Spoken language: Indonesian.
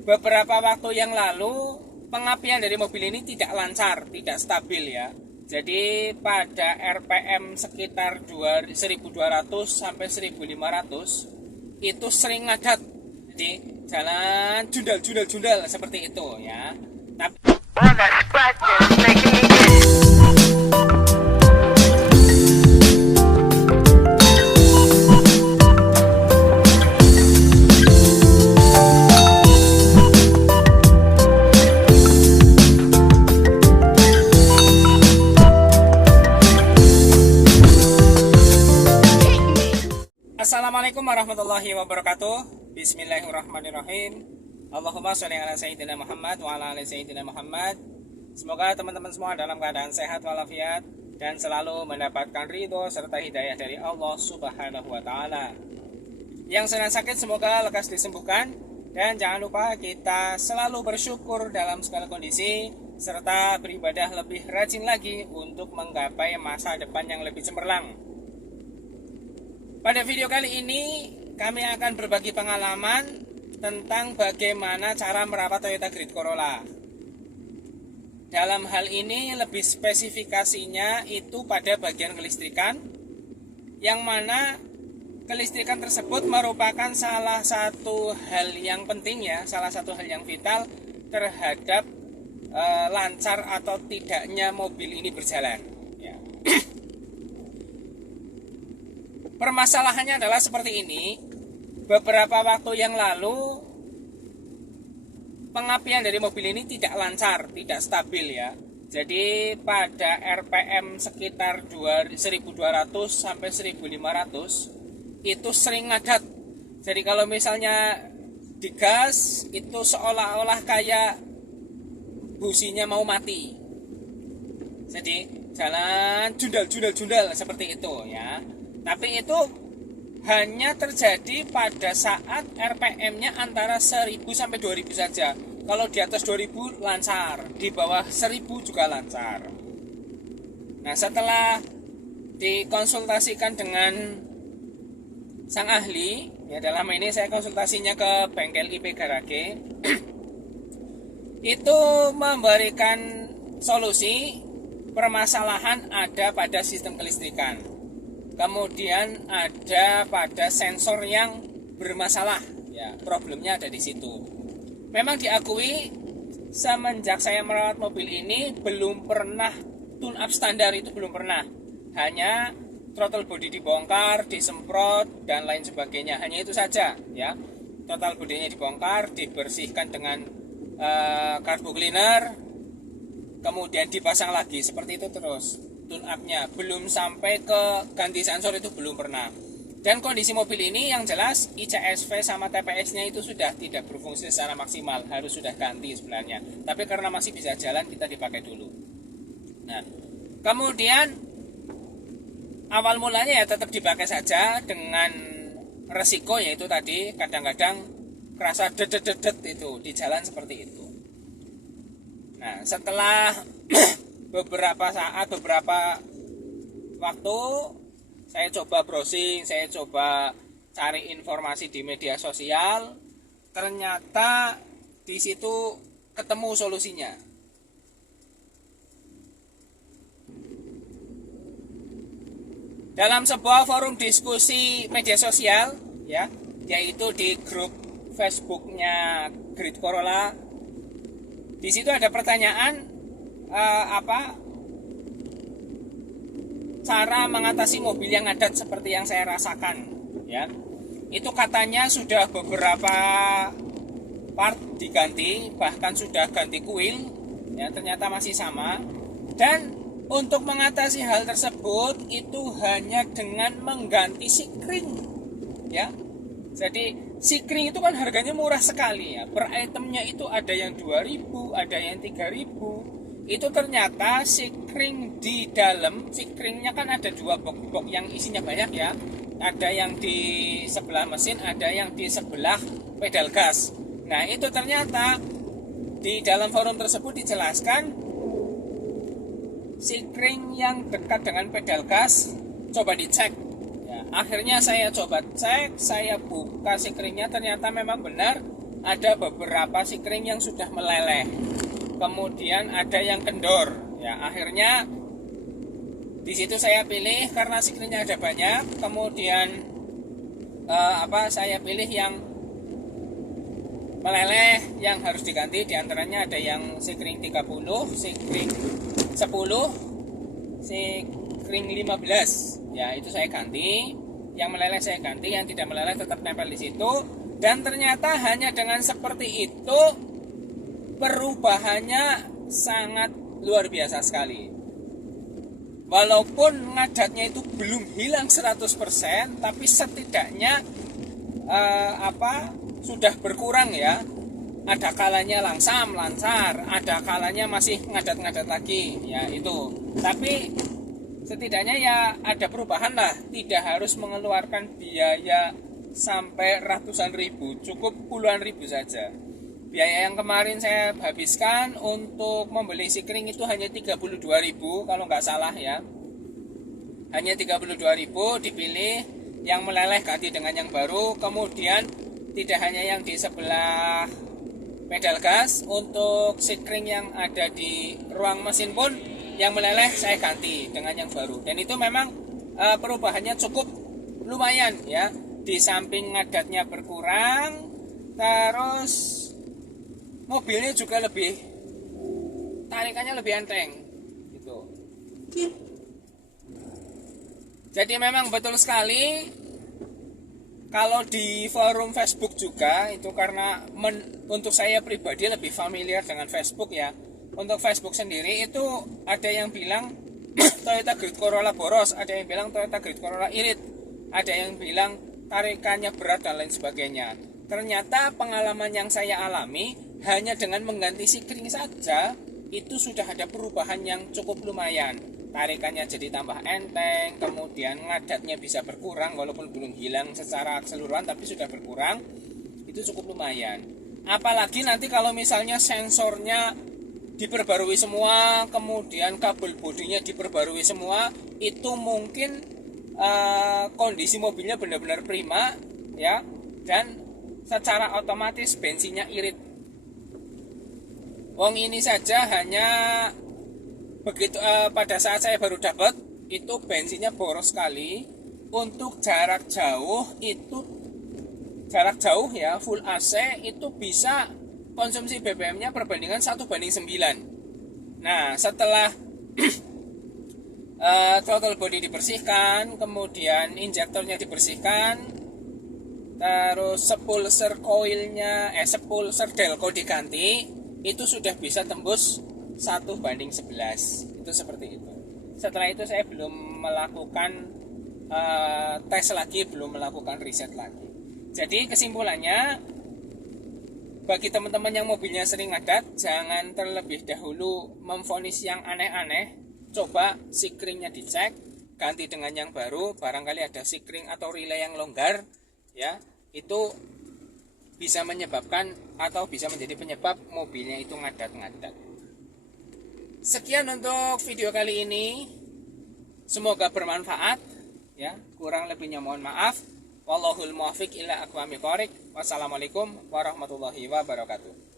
beberapa waktu yang lalu pengapian dari mobil ini tidak lancar, tidak stabil ya. Jadi pada RPM sekitar 1200 sampai 1500 itu sering ngadat. Jadi jalan jundal seperti itu ya. Tapi Assalamualaikum warahmatullahi wabarakatuh. Bismillahirrahmanirrahim. Allahumma sholli ala sayyidina Muhammad wa ala ali sayyidina Muhammad. Semoga teman-teman semua dalam keadaan sehat walafiat dan selalu mendapatkan ridho serta hidayah dari Allah Subhanahu wa taala. Yang sedang sakit semoga lekas disembuhkan, dan jangan lupa kita selalu bersyukur dalam segala kondisi serta beribadah lebih rajin lagi untuk menggapai masa depan yang lebih cemerlang. Pada video kali ini kami akan berbagi pengalaman tentang bagaimana cara merawat Toyota Grid Corolla. Dalam hal ini lebih spesifikasinya itu pada bagian kelistrikan, yang mana kelistrikan tersebut merupakan salah satu hal yang penting ya, salah satu hal yang vital terhadap lancar atau tidaknya mobil ini berjalan ya. Permasalahannya adalah seperti ini. Beberapa waktu yang lalu pengapian dari mobil ini tidak lancar, tidak stabil ya. Jadi pada RPM sekitar 1200 sampai 1500 itu sering ngadat. Jadi kalau misalnya digas itu seolah-olah kayak businya mau mati. Jadi jalan jundal seperti itu ya. Tapi itu hanya terjadi pada saat RPM-nya antara 1000 sampai 2000 saja. Kalau di atas 2000 lancar, di bawah 1000 juga lancar. Nah, setelah dikonsultasikan dengan sang ahli, ya dalam ini saya konsultasinya ke bengkel IP Garage, itu memberikan solusi permasalahan ada pada sistem kelistrikan. Kemudian ada pada sensor yang bermasalah, ya problemnya ada di situ. Memang diakui semenjak saya merawat mobil ini belum pernah tune up standar, itu belum pernah. Hanya throttle body dibongkar, disemprot dan lain sebagainya. Hanya itu saja, ya. Total bodinya dibongkar, dibersihkan dengan carbo cleaner, kemudian dipasang lagi seperti itu terus. Tune up-nya belum sampai ke ganti sensor, itu belum pernah. Dan kondisi mobil ini yang jelas ICSV sama TPS-nya itu sudah tidak berfungsi secara maksimal, harus sudah ganti sebenarnya. Tapi karena masih bisa jalan kita dipakai dulu. Nah, kemudian awal mulanya ya tetap dipakai saja dengan resiko yaitu tadi kadang-kadang kerasa dedet itu di jalan seperti itu. Nah, setelah beberapa waktu saya coba browsing, saya coba cari informasi di media sosial, ternyata di situ ketemu solusinya. Dalam sebuah forum diskusi media sosial ya, yaitu di grup Facebooknya Grid Corolla, di situ ada pertanyaan cara mengatasi mobil yang ngadat seperti yang saya rasakan ya. Itu katanya sudah beberapa part diganti, bahkan sudah ganti kuil ya, ternyata masih sama. Dan untuk mengatasi hal tersebut itu hanya dengan mengganti sikring ya. Jadi sikring itu kan harganya murah sekali ya. Per itemnya itu ada yang 2000, ada yang 3000. Itu ternyata sikring di dalam, sikringnya kan ada dua box yang isinya banyak ya. Ada yang di sebelah mesin, ada yang di sebelah pedal gas. Nah itu ternyata di dalam forum tersebut dijelaskan sikring yang dekat dengan pedal gas coba dicek ya. Akhirnya saya coba cek, saya buka sikringnya, ternyata memang benar ada beberapa sikring yang sudah meleleh, kemudian ada yang kendor. Ya, akhirnya di situ saya pilih karena sikringnya ada banyak, kemudian saya pilih yang meleleh yang harus diganti. Diantaranya ada yang sikring 30, sikring 10, sikring 15. Ya, itu saya ganti. Yang meleleh saya ganti, yang tidak meleleh tetap nempel di situ. Dan ternyata hanya dengan seperti itu perubahannya sangat luar biasa sekali. Walaupun ngadatnya itu belum hilang 100%, tapi setidaknya sudah berkurang ya. Ada kalanya langsam, lancar, ada kalanya masih ngadat-ngadat lagi, ya itu. Tapi setidaknya ya ada perubahan lah, tidak harus mengeluarkan biaya sampai ratusan ribu, cukup puluhan ribu saja. Biaya yang kemarin saya habiskan untuk membeli sikring itu hanya 32.000 kalau nggak salah ya. Hanya 32.000, dipilih yang meleleh ganti dengan yang baru. Kemudian tidak hanya yang di sebelah pedal gas, untuk sikring yang ada di ruang mesin pun yang meleleh saya ganti dengan yang baru. Dan itu memang perubahannya cukup lumayan ya. Di samping ngadatnya berkurang, terus mobilnya juga tarikannya lebih enteng gitu. Jadi memang betul sekali kalau di forum Facebook juga itu, karena untuk saya pribadi lebih familiar dengan Facebook ya. Untuk Facebook sendiri itu ada yang bilang Toyota Grid Corolla boros, ada yang bilang Toyota Grid Corolla irit, ada yang bilang tarikannya berat dan lain sebagainya. Ternyata pengalaman yang saya alami, hanya dengan mengganti sikring saja itu sudah ada perubahan yang cukup lumayan. Tarikannya jadi tambah enteng, kemudian ngadatnya bisa berkurang walaupun belum hilang secara keseluruhan, tapi sudah berkurang. Itu cukup lumayan. Apalagi nanti kalau misalnya sensornya diperbarui semua, kemudian kabel bodinya diperbarui semua, itu mungkin kondisi mobilnya benar-benar prima ya, dan secara otomatis bensinnya irit. Wong ini saja hanya begitu pada saat saya baru dapat itu bensinnya boros sekali. Untuk jarak jauh ya full AC itu bisa konsumsi BBM-nya perbandingan 1:9. Nah, setelah throttle body dibersihkan, kemudian injektornya dibersihkan, terus sepulser koilnya, sepulser delco diganti, itu sudah bisa tembus 1:11. Itu seperti itu. Setelah itu saya belum melakukan tes lagi, belum melakukan riset lagi. Jadi kesimpulannya, bagi teman-teman yang mobilnya sering ngadat, jangan terlebih dahulu memvonis yang aneh-aneh. Coba sikringnya dicek, ganti dengan yang baru. Barangkali ada sikring atau relay yang longgar ya, itu bisa menyebabkan atau bisa menjadi penyebab mobilnya itu ngadat-ngadat. Sekian untuk video kali ini. Semoga bermanfaat ya. Kurang lebihnya mohon maaf. Wallahul muwaffiq ila aqwamit thoriq. Wassalamualaikum warahmatullahi wabarakatuh.